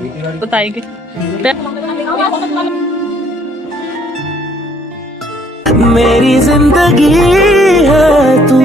बताएगी। मेरी जिंदगी है तू।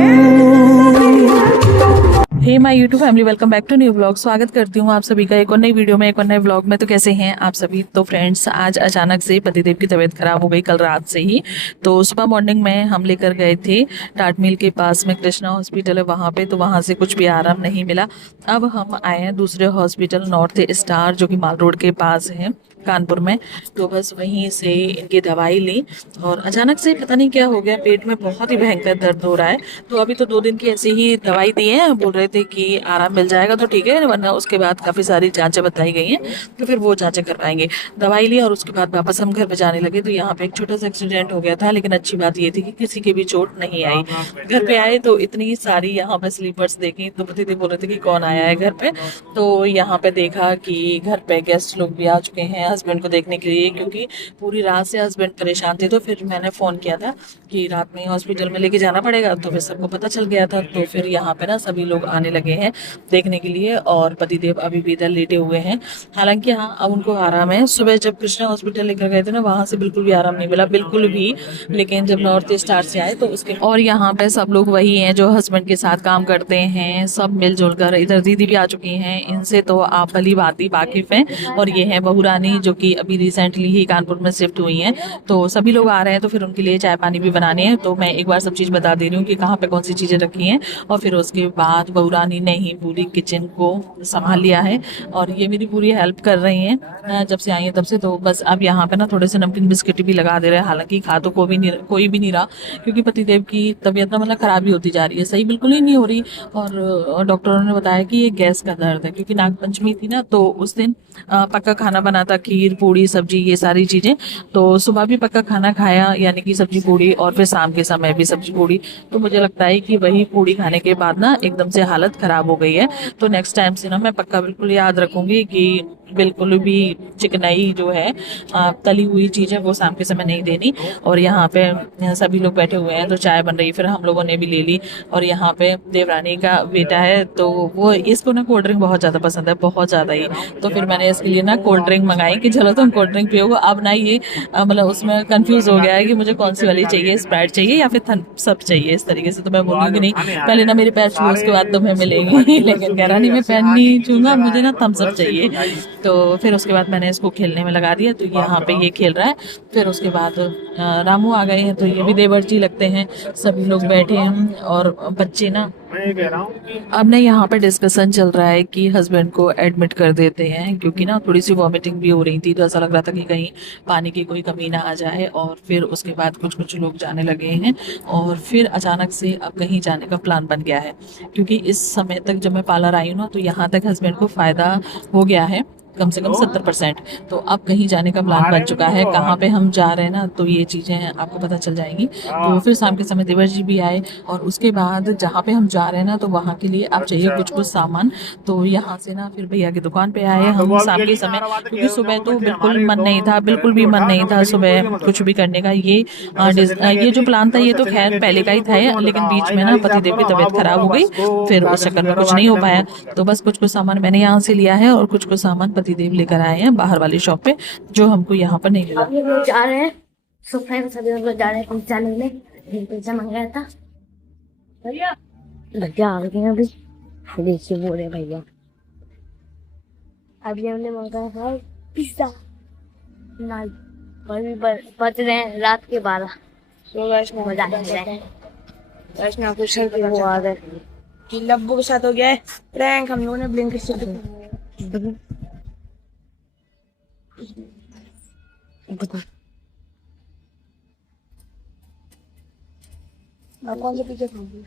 Hey my YouTube family, welcome back to new vlog. स्वागत करती हूँ आप सभी का एक और नई वीडियो में, एक और नए व्लॉग में। तो कैसे हैं आप सभी? तो फ्रेंड्स, आज अचानक से पतिदेव की तबीयत खराब हो गई कल रात से ही। तो सुबह मॉर्निंग में हम लेकर गए थे टाट मिल के पास में कृष्णा हॉस्पिटल है वहाँ पे, तो वहाँ से कुछ भी आराम नहीं मिला। अब हम आए हैं दूसरे हॉस्पिटल नॉर्थ स्टार, जो कि माल रोड के पास है कानपुर में। तो बस वहीं से इनकी दवाई ली और अचानक से पता नहीं क्या हो गया, पेट में बहुत ही भयंकर दर्द हो रहा है। तो अभी तो 2 दिन की ऐसी ही दवाई दी है, बोल रहे थे कि आराम मिल जाएगा तो ठीक है, वरना उसके बाद काफ़ी सारी जांचें बताई गई हैं, तो फिर वो जांचें करवाएंगे। दवाई ली और उसके बाद वापस हम घर पे जाने लगे। तो यहाँ पे एक छोटा सा एक्सीडेंट हो गया था, लेकिन अच्छी बात ये थी कि किसी के भी चोट नहीं आई। घर पे आए तो इतनी सारी यहाँ पे स्लीपर्स देखी, तो पति बोल रहे थे कि कौन आया है घर पे। तो यहाँ पे देखा कि घर पे गेस्ट लोग भी आ चुके हैं हस्बैंड को देखने के लिए, क्योंकि पूरी रात से हस्बैंड परेशान थे। तो फिर मैंने फ़ोन किया था कि रात में हॉस्पिटल में लेके जाना पड़ेगा, तो फिर सबको पता चल गया था। तो फिर यहाँ पे ना सभी लोग आने लगे हैं देखने के लिए, और पतिदेव अभी भी इधर लेटे हुए हैं। हालांकि हाँ, अब उनको आराम है। सुबह जब कृष्णा हॉस्पिटल लेकर गए थे ना, वहाँ से बिल्कुल भी आराम नहीं मिला, बिल्कुल भी। लेकिन जब नॉर्थ स्टार से आए तो उसके और यहाँ पे सब लोग वही हैं जो हस्बैंड के साथ काम करते हैं, सब मिलजुल कर। इधर दीदी भी आ चुकी हैं, इनसे तो आप भली भांति वाकिफ हैं। और ये है बहू रानी, जो कि अभी रिसेंटली ही कानपुर में शिफ्ट हुई हैं। तो सभी लोग आ रहे हैं, तो फिर उनके लिए चाय पानी भी बनानी है। तो मैं एक बार सब चीज़ बता दे रही हूँ कि कहाँ पे कौन सी चीज़ें रखी हैं। और फिर उसके बाद बहू रानी ने ही पूरी किचन को संभाल लिया है, और ये मेरी पूरी हेल्प कर रही हैं जब से आई हैं तब से। तो बस अब यहाँ पे ना थोड़े से नमकीन बिस्किट भी लगा दे रहे हैं। हालांकि खा तो कोई भी नहीं रहा, क्योंकि पतिदेव की तबीयत ना मतलब खराब ही होती जा रही है, सही बिल्कुल ही नहीं हो रही। और डॉक्टरों ने बताया कि ये गैस का दर्द है, क्योंकि नागपंचमी थी ना, तो उस दिन पक्का खाना बना था, खीर पूड़ी सब्जी ये सारी चीज़ें। तो सुबह भी पक्का खाना खाया, यानी कि सब्जी पूड़ी, और फिर शाम के समय भी सब्जी पूड़ी। तो मुझे लगता है कि वही पूड़ी खाने के बाद ना एकदम से हालत खराब हो गई है। तो नेक्स्ट टाइम से ना मैं पक्का बिल्कुल याद रखूंगी कि बिल्कुल भी चिकनाई जो है, तली हुई चीज़ है, वो शाम के समय नहीं देनी। और यहाँ पे सभी लोग बैठे हुए हैं, तो चाय बन रही है, फिर हम लोगों ने भी ले ली। और यहाँ पे देवरानी का बेटा है, तो वो इसको ना कोल्ड ड्रिंक बहुत ज़्यादा पसंद है, बहुत ज़्यादा ही। तो फिर मैंने इसके लिए ना कोल्ड ड्रिंक मंगाई कि चलो तुम कोल्ड ड्रिंक पियोगे। अब ना ये मतलब उसमें कंफ्यूज हो गया है कि मुझे कौन सी वाली चाहिए, स्प्राइट चाहिए या फिर थम्स अप चाहिए, इस तरीके से। तो मैं बोलूँगी कि नहीं, पहले ना मेरे पैर छुओ, उसके बाद तुम्हें मिलेगी। लेकिन कह रहा नहीं, मैं पैर नहीं छूंगा, मुझे ना थम्स अप चाहिए। तो फिर उसके बाद मैंने इसको खेलने में लगा दिया, तो यहाँ पे ये खेल रहा है। फिर उसके बाद रामू आ गए हैं, तो ये भी देवर जी लगते हैं। सभी लोग बैठे हैं और बच्चे ना, अब ना यहाँ पे डिस्कशन चल रहा है कि हस्बैंड को एडमिट कर देते हैं, क्योंकि ना थोड़ी सी वॉमिटिंग भी हो रही थी। तो ऐसा लग रहा था कि कहीं पानी की कोई कमी ना आ जाए। और फिर उसके बाद कुछ कुछ लोग जाने लगे हैं, और फिर अचानक से अब कहीं जाने का प्लान बन गया है। क्योंकि इस समय तक जब मैं पार्लर आई हूँ ना, तो यहाँ तक हस्बैंड को फ़ायदा हो गया है, कम से कम 70%। तो अब कहीं जाने का प्लान बन चुका है। कहाँ पे हम जा रहे हैं ना, तो ये चीज़ें आपको पता चल जाएंगी। तो फिर शाम के समय देवर जी भी आए, और उसके बाद जहाँ पे हम जा रहे हैं ना, तो वहाँ के लिए आप चाहिए कुछ कुछ सामान। तो यहाँ से ना फिर भैया की दुकान पे आए हम शाम के समय, क्योंकि सुबह तो बिल्कुल मन नहीं था, बिल्कुल भी मन नहीं था सुबह कुछ भी करने का। ये जो प्लान था, ये तो खैर पहले का ही था, लेकिन बीच में ना पतिदेव की तबीयत खराब हो गई, फिर उस चक्कर में कुछ नहीं हो पाया। तो बस कुछ कुछ सामान मैंने यहाँ से लिया है, और कुछ कुछ सामान पतिदेव लेकर आए हैं बाहर वाली शॉप पे, जो हमको यहाँ पर नहीं मिला। अभी हम लोग जा रहे हैं, सो फ्रेंड्स अभी हम लोग जा रहे हैं पिज्जा लेने। पिज्जा मंगाया था, भैया आ गए हैं अभी। देखिए बोल रहे भैया, अभी हमने मंगाया है पिज्जा। ना बज रहे हैं रात के 12। तो गाइस मजा आ रहा है। गाइस ना कुछ वो आ गए कि लब्बू के साथ हो गया है प्रैंक। हम लोगों ने ब्लिंकिट से आप कौन सा पिज्जा खाओगे?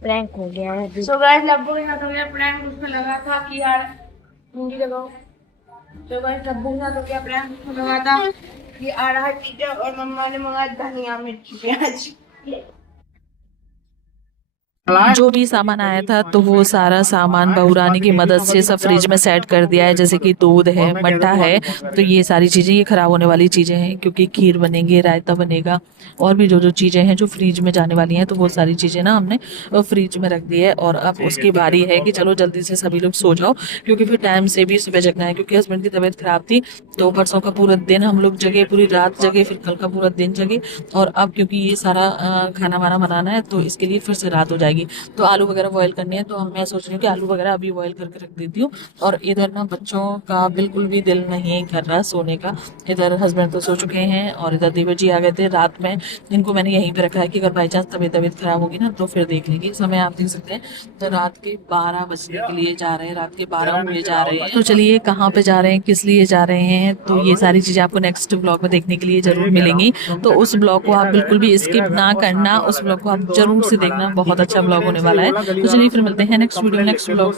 प्रैंक हो गया है। सो गाइस लब्बू के साथ हो गया प्रैंक। उसमें लगा था कि यार मुंडी लगाओ। तो गाइस लब्बू के साथ हो गया प्रैंक। उसमें लगा था कि आ रहा है पिज्जा, और मम्मा ने मंगाया धनिया मिर्ची प्याज। जो भी सामान आया था तो वो सारा सामान बहुरानी की मदद से सब फ्रिज में सेट कर दिया है। जैसे कि दूध है, मट्ठा है, तो ये सारी चीज़ें ये ख़राब होने वाली चीज़ें हैं, क्योंकि खीर बनेगी, रायता बनेगा और भी जो जो चीज़ें हैं जो फ्रिज में जाने वाली हैं, तो वो सारी चीज़ें ना हमने फ्रिज में रख दी है। और अब उसकी बारी है कि चलो जल्दी से सभी लोग सो जाओ, क्योंकि फिर टाइम से भी सुबह जगना है। क्योंकि हस्बैंड की तबीयत ख़राब थी तो परसों का पूरा दिन हम लोग जगे, पूरी रात जगे, फिर कल का पूरा दिन जगे। और अब क्योंकि ये सारा खाना वाना बनाना है तो इसके लिए फिर से रात हो जाएगी। तो आलू वगैरह बॉयल करनी है, तो मैं सोच रही हूँ कि आलू वगैरह अभी बॉयल करके रख देती हूँ। और इधर ना बच्चों का बिल्कुल भी दिल नहीं कर रहा सोने का। इधर हस्बैंड तो सो चुके हैं और इधर देवर जी आ गए थे रात में। इनको मैंने यहीं पे रखा है कि अगर बाई चांस तबीयत खराब होगी ना तो फिर देख लेंगे। समय आप देख सकते हैं तो रात के 12 बजने के लिए जा रहे हैं, रात के 12 हुए जा रहे हैं। तो चलिए कहाँ पे जा रहे हैं, किस लिए जा रहे हैं, तो ये सारी चीज़ें आपको नेक्स्ट ब्लॉग में देखने के लिए जरूर मिलेंगी। तो उस ब्लॉग को आप बिल्कुल भी स्किप ना करना, उस ब्लॉग को आप जरूर से देखना, बहुत अच्छा ब्लॉग होने वाला है। तो चलिए फिर मिलते हैं नेक्स्ट वीडियो, नेक्स्ट ब्लॉग।